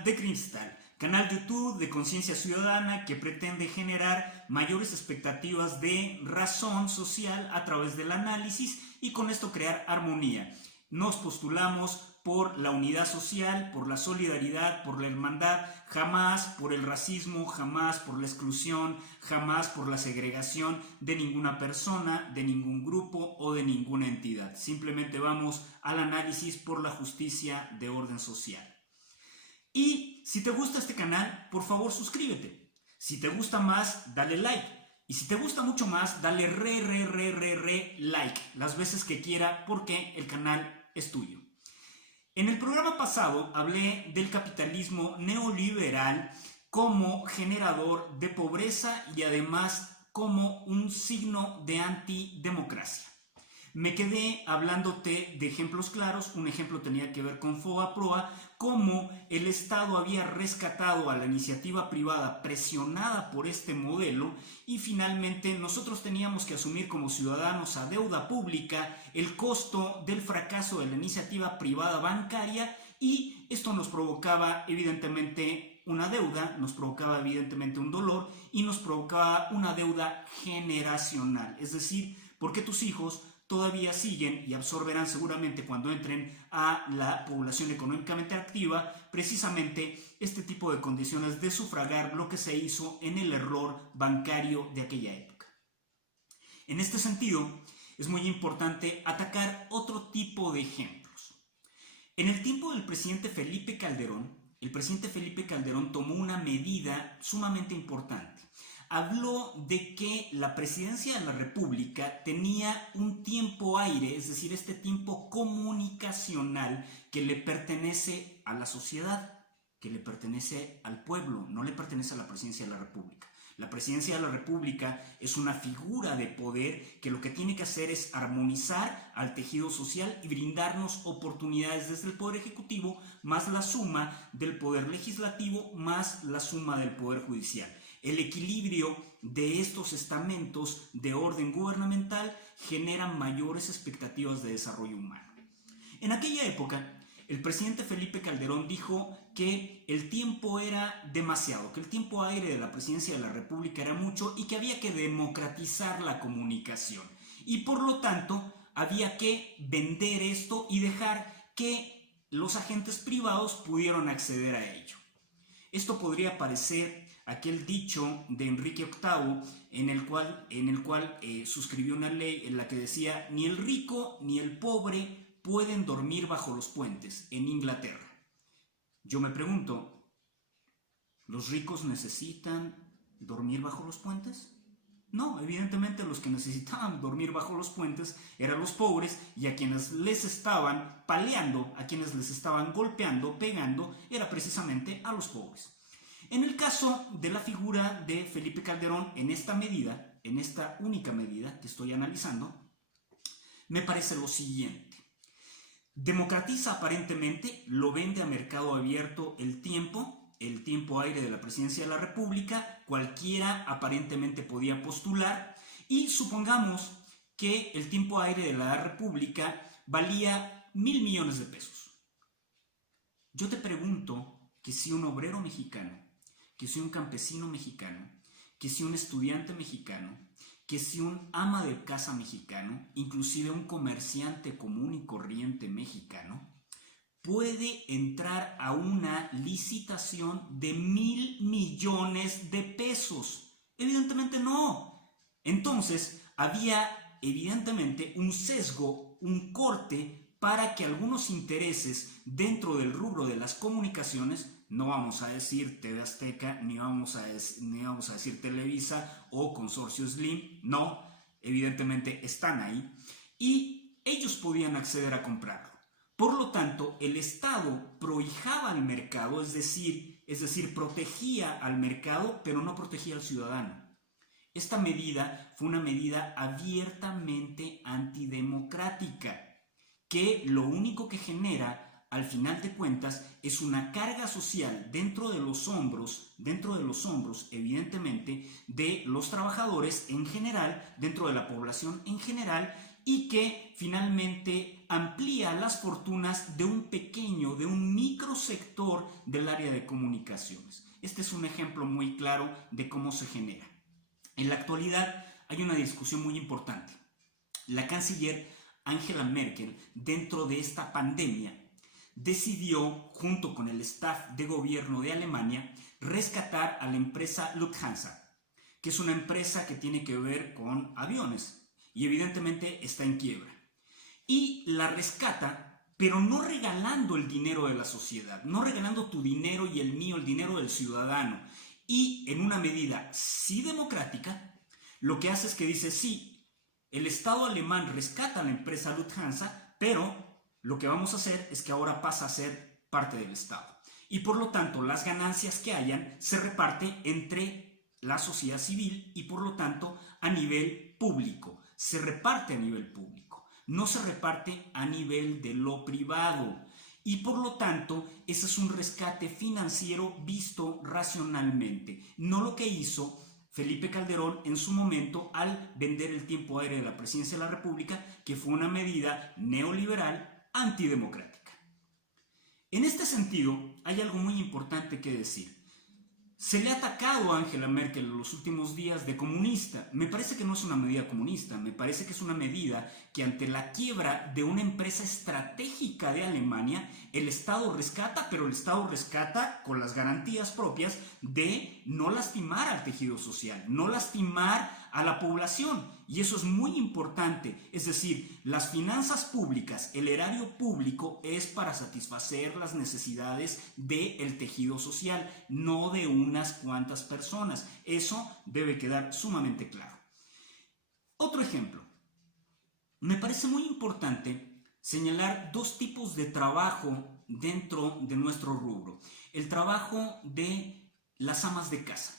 Bola de Cristal, canal de YouTube de conciencia ciudadana que pretende generar mayores expectativas de razón social a través del análisis y con esto crear armonía. Nos postulamos por la unidad social, por la solidaridad, por la hermandad, jamás por el racismo, jamás por la exclusión, jamás por la segregación de ninguna persona, de ningún grupo o de ninguna entidad. Simplemente vamos al análisis por la justicia de orden social. Y si te gusta este canal, por favor suscríbete. Si te gusta más, dale like. Y si te gusta mucho más, dale like las veces que quiera porque el canal es tuyo. En el programa pasado hablé del capitalismo neoliberal como generador de pobreza y además como un signo de antidemocracia. Me quedé hablándote de ejemplos claros. Un ejemplo tenía que ver con Fobaproa, cómo el Estado había rescatado a la iniciativa privada presionada por este modelo y finalmente nosotros teníamos que asumir como ciudadanos a deuda pública el costo del fracaso de la iniciativa privada bancaria y esto nos provocaba evidentemente una deuda, nos provocaba evidentemente un dolor y nos provocaba una deuda generacional, es decir, porque tus hijos todavía siguen y absorberán seguramente cuando entren a la población económicamente activa precisamente este tipo de condiciones de sufragar lo que se hizo en el error bancario de aquella época. En este sentido, es muy importante atacar otro tipo de ejemplos. En el tiempo del presidente Felipe Calderón, el presidente Felipe Calderón tomó una medida sumamente importante. Habló de que la presidencia de la República tenía un tiempo aire, es decir, este tiempo comunicacional que le pertenece a la sociedad, que le pertenece al pueblo, no le pertenece a la presidencia de la República. La presidencia de la República es una figura de poder que lo que tiene que hacer es armonizar al tejido social y brindarnos oportunidades desde el Poder Ejecutivo, más la suma del Poder Legislativo, más la suma del Poder Judicial. El equilibrio de estos estamentos de orden gubernamental genera mayores expectativas de desarrollo humano. En aquella época, el presidente Felipe Calderón dijo que el tiempo era demasiado, que el tiempo aire de la presidencia de la República era mucho y que había que democratizar la comunicación. Y por lo tanto, había que vender esto y dejar que los agentes privados pudieran acceder a ello. Esto podría parecer aquel dicho de Enrique VIII en el cual suscribió una ley en la que decía ni el rico ni el pobre pueden dormir bajo los puentes en Inglaterra. Yo me pregunto, ¿los ricos necesitan dormir bajo los puentes? No, evidentemente los que necesitaban dormir bajo los puentes eran los pobres y a quienes les estaban paleando, a quienes les estaban golpeando, pegando, era precisamente a los pobres. En el caso de la figura de Felipe Calderón, en esta medida, en esta única medida que estoy analizando, me parece lo siguiente. Democratiza aparentemente, lo vende a mercado abierto el tiempo aire de la presidencia de la República, cualquiera aparentemente podía postular y supongamos que el tiempo aire de la República valía 1,000 millones de pesos. Yo te pregunto que si un obrero mexicano, que si un campesino mexicano, que si un estudiante mexicano, que si un ama de casa mexicano, inclusive un comerciante común y corriente mexicano, puede entrar a una licitación de 1,000 millones de pesos. Evidentemente no. Entonces había evidentemente un sesgo, un corte para que algunos intereses dentro del rubro de las comunicaciones, no vamos a decir TV Azteca, ni vamos a decir Televisa o Consorcio Slim, no, evidentemente están ahí, y ellos podían acceder a comprarlo. Por lo tanto, el Estado prohijaba al mercado, es decir, protegía al mercado, pero no protegía al ciudadano. Esta medida fue una medida abiertamente antidemocrática, que lo único que genera al final de cuentas es una carga social dentro de los hombros, evidentemente, de los trabajadores en general, dentro de la población en general, y que finalmente amplía las fortunas de un microsector del área de comunicaciones. Este es un ejemplo muy claro de cómo se genera. En la actualidad hay una discusión muy importante. La canciller Angela Merkel, dentro de esta pandemia, decidió, junto con el staff de gobierno de Alemania, rescatar a la empresa Lufthansa, que es una empresa que tiene que ver con aviones y evidentemente está en quiebra. Y la rescata, pero no regalando el dinero de la sociedad, no regalando tu dinero y el mío, el dinero del ciudadano. Y en una medida sí democrática, lo que hace es que dice, sí, el Estado alemán rescata a la empresa Lufthansa, pero lo que vamos a hacer es que ahora pasa a ser parte del Estado. Y por lo tanto, las ganancias que hayan se reparten entre la sociedad civil y por lo tanto a nivel público. Se reparte a nivel público, no se reparte a nivel de lo privado. Y por lo tanto, ese es un rescate financiero visto racionalmente. No lo que hizo Felipe Calderón en su momento al vender el tiempo aéreo de la presidencia de la República, que fue una medida neoliberal antidemocrática. En este sentido, hay algo muy importante que decir. Se le ha atacado a Angela Merkel en los últimos días de comunista. Me parece que no es una medida comunista, me parece que es una medida que ante la quiebra de una empresa estratégica de Alemania, el Estado rescata, pero el Estado rescata con las garantías propias de no lastimar al tejido social, no lastimar a la población. Y eso es muy importante, es decir, las finanzas públicas, el erario público es para satisfacer las necesidades del tejido social, no de unas cuantas personas. Eso debe quedar sumamente claro. Otro ejemplo. Me parece muy importante señalar dos tipos de trabajo dentro de nuestro rubro. El trabajo de las amas de casa.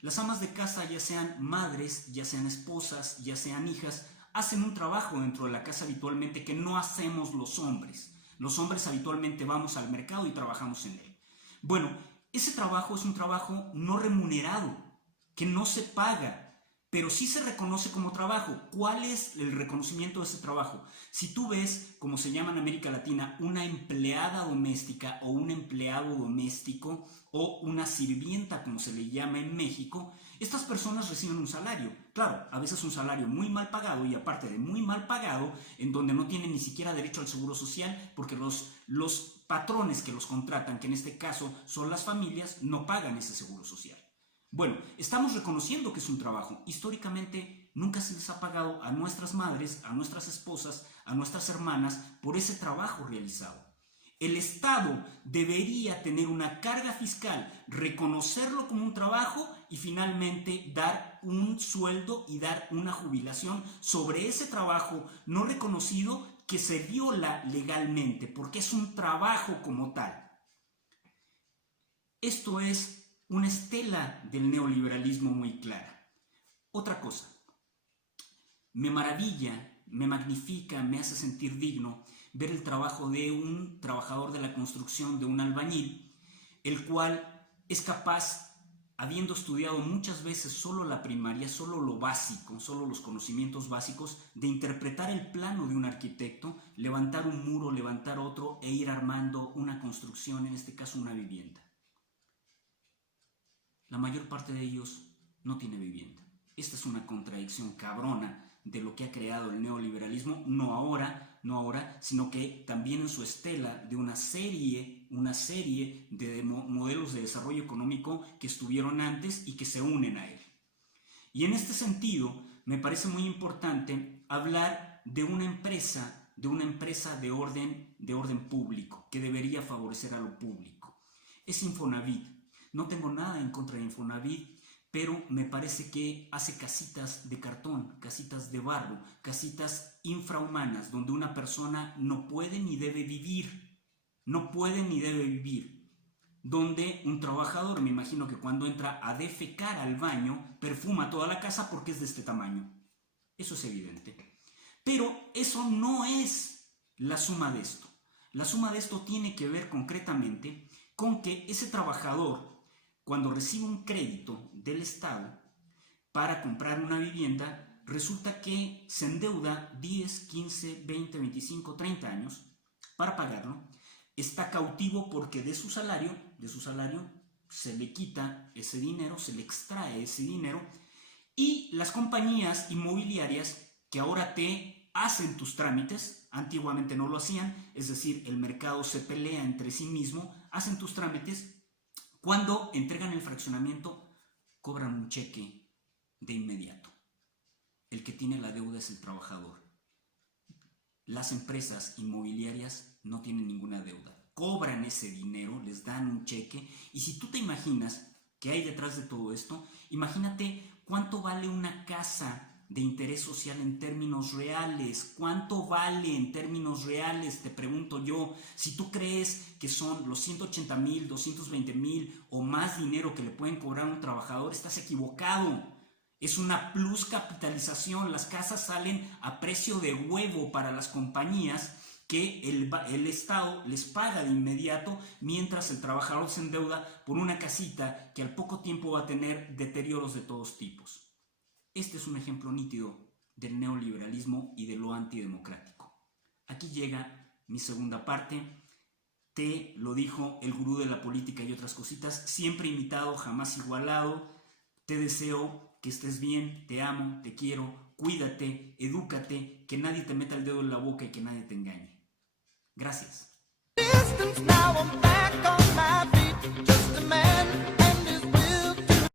Las amas de casa, ya sean madres, ya sean esposas, ya sean hijas, hacen un trabajo dentro de la casa habitualmente que no hacemos los hombres. Los hombres habitualmente vamos al mercado y trabajamos en él. Bueno, ese trabajo es un trabajo no remunerado, que no se paga, pero sí se reconoce como trabajo. ¿Cuál es el reconocimiento de ese trabajo? Si tú ves, como se llama en América Latina, una empleada doméstica o un empleado doméstico o una sirvienta, como se le llama en México, estas personas reciben un salario. Claro, a veces un salario muy mal pagado y aparte de muy mal pagado, en donde no tienen ni siquiera derecho al seguro social porque los patrones que los contratan, que en este caso son las familias, no pagan ese seguro social. Bueno, estamos reconociendo que es un trabajo. Históricamente nunca se les ha pagado a nuestras madres, a nuestras esposas, a nuestras hermanas por ese trabajo realizado. El Estado debería tener una carga fiscal, reconocerlo como un trabajo y finalmente dar un sueldo y dar una jubilación sobre ese trabajo no reconocido que se viola legalmente, porque es un trabajo como tal. Esto es una estela del neoliberalismo muy clara. Otra cosa, me maravilla, me magnifica, me hace sentir digno ver el trabajo de un trabajador de la construcción, de un albañil, el cual es capaz, habiendo estudiado muchas veces solo la primaria, solo lo básico, solo los conocimientos básicos, de interpretar el plano de un arquitecto, levantar un muro, levantar otro e ir armando una construcción, en este caso una vivienda. La mayor parte de ellos no tiene vivienda. Esta es una contradicción cabrona de lo que ha creado el neoliberalismo, no ahora, sino que también en su estela de una serie de modelos de desarrollo económico que estuvieron antes y que se unen a él. Y en este sentido, me parece muy importante hablar de una empresa de orden público, que debería favorecer a lo público. Es Infonavit. No tengo nada en contra de Infonavit, pero me parece que hace casitas de cartón, casitas de barro, casitas infrahumanas, donde una persona no puede ni debe vivir. No puede ni debe vivir. Donde un trabajador, me imagino que cuando entra a defecar al baño, perfuma toda la casa porque es de este tamaño. Eso es evidente. Pero eso no es la suma de esto. La suma de esto tiene que ver concretamente con que ese trabajador, cuando recibe un crédito del Estado para comprar una vivienda, resulta que se endeuda 10, 15, 20, 25, 30 años para pagarlo, está cautivo porque de su salario se le quita ese dinero, se le extrae ese dinero, y las compañías inmobiliarias que ahora te hacen tus trámites, antiguamente no lo hacían, es decir, el mercado se pelea entre sí mismo, hacen tus trámites, cuando entregan el fraccionamiento, cobran un cheque de inmediato. El que tiene la deuda es el trabajador. Las empresas inmobiliarias no tienen ninguna deuda. Cobran ese dinero, les dan un cheque, y si tú te imaginas qué hay detrás de todo esto, imagínate cuánto vale una casa de interés social en términos reales. ¿Cuánto vale en términos reales? Te pregunto yo. Si tú crees que son los 180,000, 220,000 o más dinero que le pueden cobrar a un trabajador, estás equivocado. Es una plus capitalización. Las casas salen a precio de huevo para las compañías que el Estado les paga de inmediato, mientras el trabajador se endeuda por una casita que al poco tiempo va a tener deterioros de todos tipos. Este es un ejemplo nítido del neoliberalismo y de lo antidemocrático. Aquí llega mi segunda parte. Te lo dijo el gurú de la política y otras cositas, siempre imitado, jamás igualado. Te deseo que estés bien, te amo, te quiero, cuídate, edúcate, que nadie te meta el dedo en la boca y que nadie te engañe. Gracias.